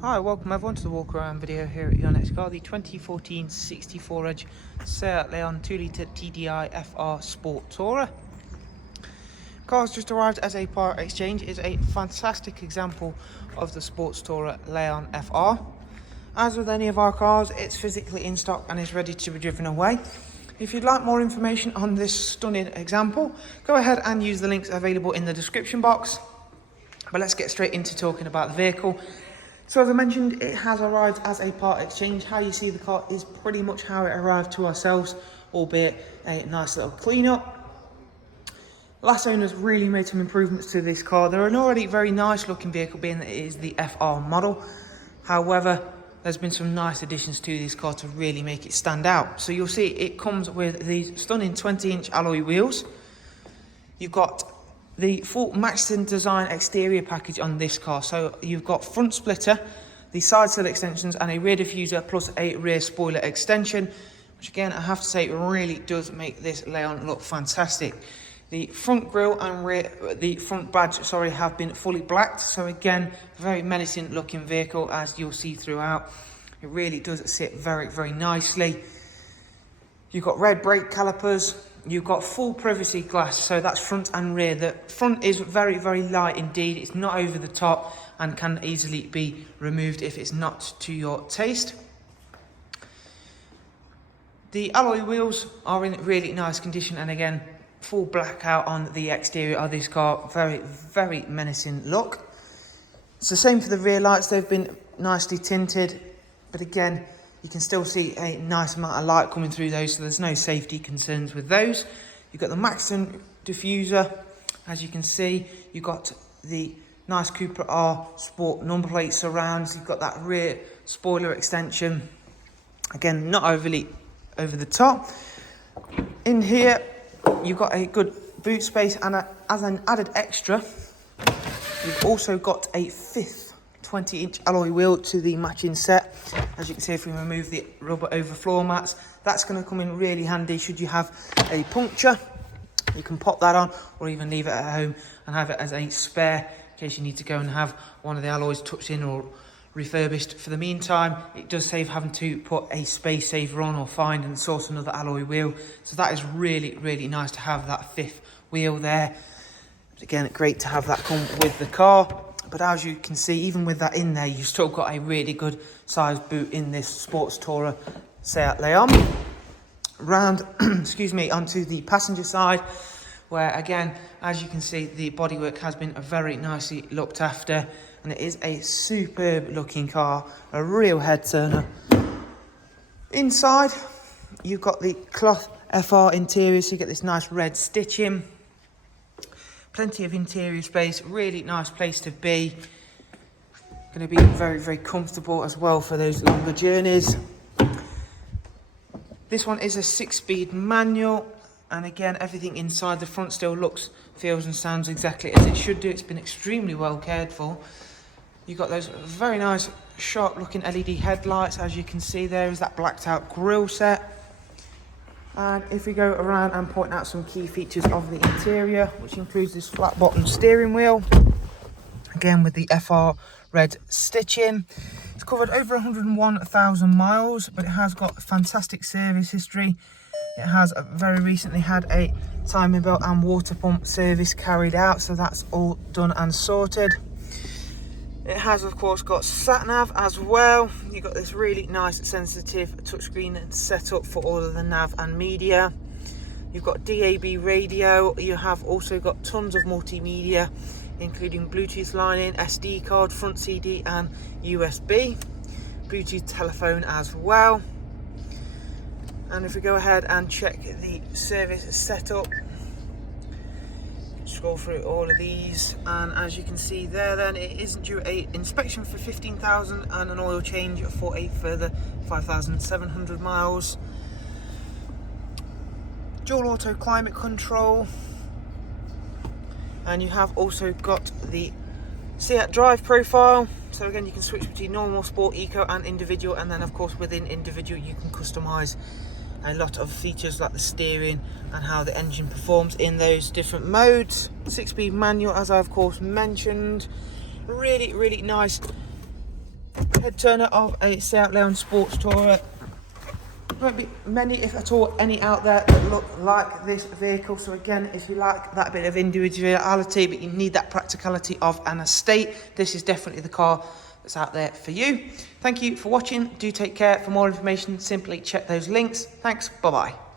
Hi, welcome everyone to the walk around video here at your next car, the 2014 64 Edge Seat Leon 2-litre TDI FR Sport Tourer. Car's just arrived as a part exchange. It is a fantastic example of the Sports Tourer Leon FR. As with any of our cars, it's physically in stock and is ready to be driven away. If you'd like more information on this stunning example, go ahead and use the links available in the description box. But let's get straight into talking about the vehicle. So as I mentioned, it has arrived as a part exchange. How you see the car is pretty much how it arrived to ourselves, albeit a nice little clean-up. Last owners really made some improvements to this car. They're an already very nice looking vehicle, being that it is the FR model. However, there's been some nice additions to this car to really make it stand out. So you'll see it comes with these stunning 20-inch alloy wheels. You've got the full Maxton design exterior package on this car. So you've got front splitter, the side sill extensions and a rear diffuser plus a rear spoiler extension, which again, I have to say, really does make this Leon look fantastic. The front grille and the front badge, have been fully blacked. So again, very menacing looking vehicle, as you'll see throughout. It really does sit very, very nicely. You've got red brake calipers. You've got full privacy glass, so that's front and rear. The front is very, very light indeed. It's not over the top and can easily be removed if it's not to your taste. The alloy wheels are in really nice condition, and again, full blackout on the exterior of this car. Very, very menacing look. It's the same for the rear lights. They've been nicely tinted, but again, you can still see a nice amount of light coming through those, so there's no safety concerns with those. You've got the Maxton diffuser, as you can see. You've got the nice Cooper R Sport number plate surrounds. You've got that rear spoiler extension. Again, not overly over the top. In here, you've got a good boot space, and as an added extra, you've also got a fifth 20-inch alloy wheel to the matching set. As you can see, if we remove the rubber over floor mats, that's going to come in really handy should you have a puncture. You can pop that on, or even leave it at home and have it as a spare in case you need to go and have one of the alloys touched in or refurbished. For the meantime, it does save having to put a space saver on or find and source another alloy wheel. So that is really, really nice to have that fifth wheel there. But again, great to have that come with the car. But as you can see, even with that in there, you've still got a really good sized boot in this Sports Tourer Seat Leon. Round, onto the passenger side, where again, as you can see, the bodywork has been very nicely looked after, and it is a superb looking car, a real head turner. Inside, you've got the cloth FR interior, so you get this nice red stitching. Plenty of interior space, really nice place to be. Going to be very, very comfortable as well for those longer journeys. This one is a 6-speed manual, and again, everything inside the front still looks, feels and sounds exactly as it should do. It's been extremely well cared for. You've got those very nice sharp looking LED headlights. As you can see, there is that blacked out grille set. And if we go around and point out some key features of the interior, which includes this flat bottom steering wheel, again with the FR red stitching. It's covered over 101,000 miles, but it has got fantastic service history. It has very recently had a timing belt and water pump service carried out, so that's all done and sorted. It has, of course, got sat-nav as well. You've got this really nice sensitive touchscreen set up for all of the nav and media. You've got DAB radio. You have also got tons of multimedia, including Bluetooth line-in, SD card, front CD and USB. Bluetooth telephone as well. And if we go ahead and check the service setup, scroll through all of these, and as you can see there, then it isn't due an inspection for 15,000 and an oil change for a further 5,700 miles. Dual auto climate control, and you have also got the Seat drive profile. So again, you can switch between normal, sport, eco and individual, and then of course within individual you can customize a lot of features like the steering and how the engine performs in those different modes. 6-speed manual, as I of course mentioned. Really nice head turner of a Seat Leon Sports Tourer. Won't be many, if at all, any out there that look like this vehicle. So again, if you like that bit of individuality, but you need that practicality of an estate, this is definitely the car that's out there for you. Thank you for watching. Do take care. For more information, simply check those links. Thanks. Bye-bye.